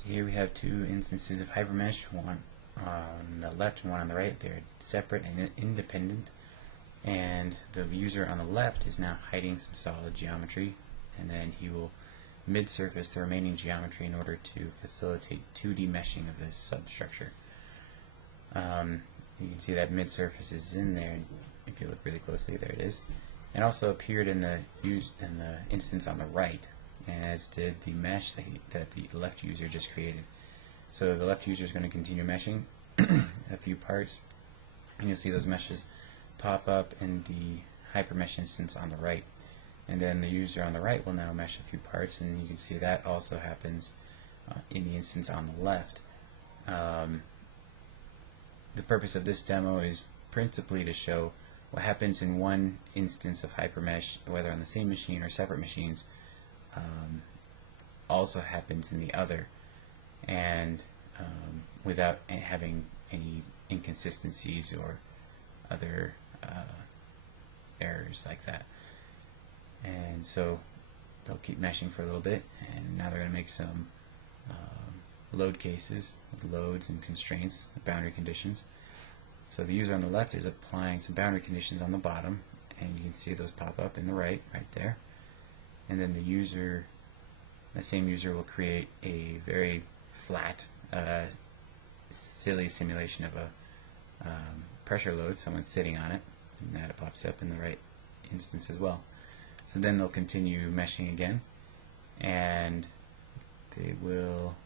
So here we have two instances of HyperMesh, one on the left and one on the right. They're separate and independent, and the user on the left is now hiding some solid geometry, and then he will mid-surface the remaining geometry in order to facilitate 2D meshing of this substructure. You can see that mid-surface is in there. If you look really closely, there it is. It also appeared in the instance on the right, as did the mesh that the left user just created. So the left user is going to continue meshing a few parts, and you'll see those meshes pop up in the HyperMesh instance on the right. And then the user on the right will now mesh a few parts, and you can see that also happens in the instance on the left. The purpose of this demo is principally to show what happens in one instance of HyperMesh, whether on the same machine or separate machines, also happens in the other, and without having any inconsistencies or other errors like that. And so they'll keep meshing for a little bit, and now they're going to make some load cases with loads and constraints, boundary conditions. So the user on the left is applying some boundary conditions on the bottom, and you can see those pop up in the right there. And then the same user will create a very flat, silly simulation of a pressure load. Someone's sitting on it, and that pops up in the right instance as well. So then they'll continue meshing again, and they will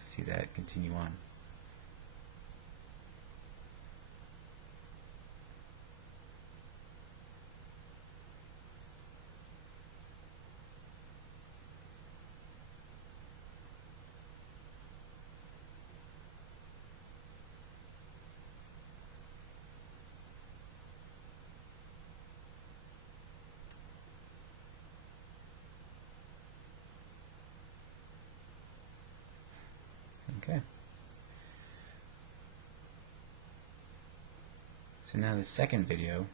see that continue on. Okay. So now the second video,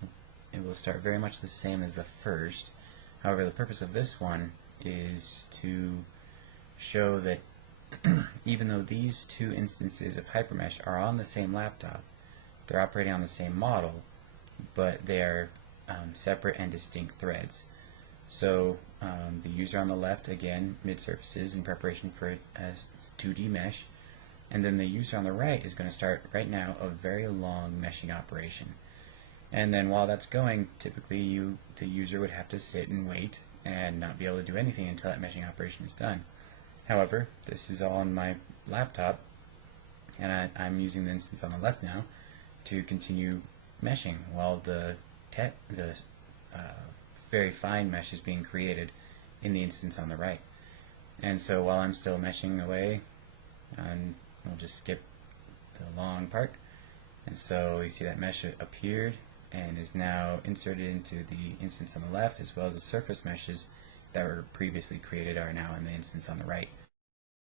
it will start very much the same as the first. However, the purpose of this one is to show that even though these two instances of HyperMesh are on the same laptop, they're operating on the same model, but they are separate and distinct threads. So the user on the left, again, mid-surfaces in preparation for a 2D mesh, and then the user on the right is going to start right now a very long meshing operation. And then while that's going, typically the user would have to sit and wait and not be able to do anything until that meshing operation is done. However, this is all on my laptop, and I'm using the instance on the left now to continue meshing while the very fine mesh is being created in the instance on the right. And so while I'm still meshing away, and we'll just skip the long part, and so you see that mesh appeared and is now inserted into the instance on the left, as well as the surface meshes that were previously created are now in the instance on the right.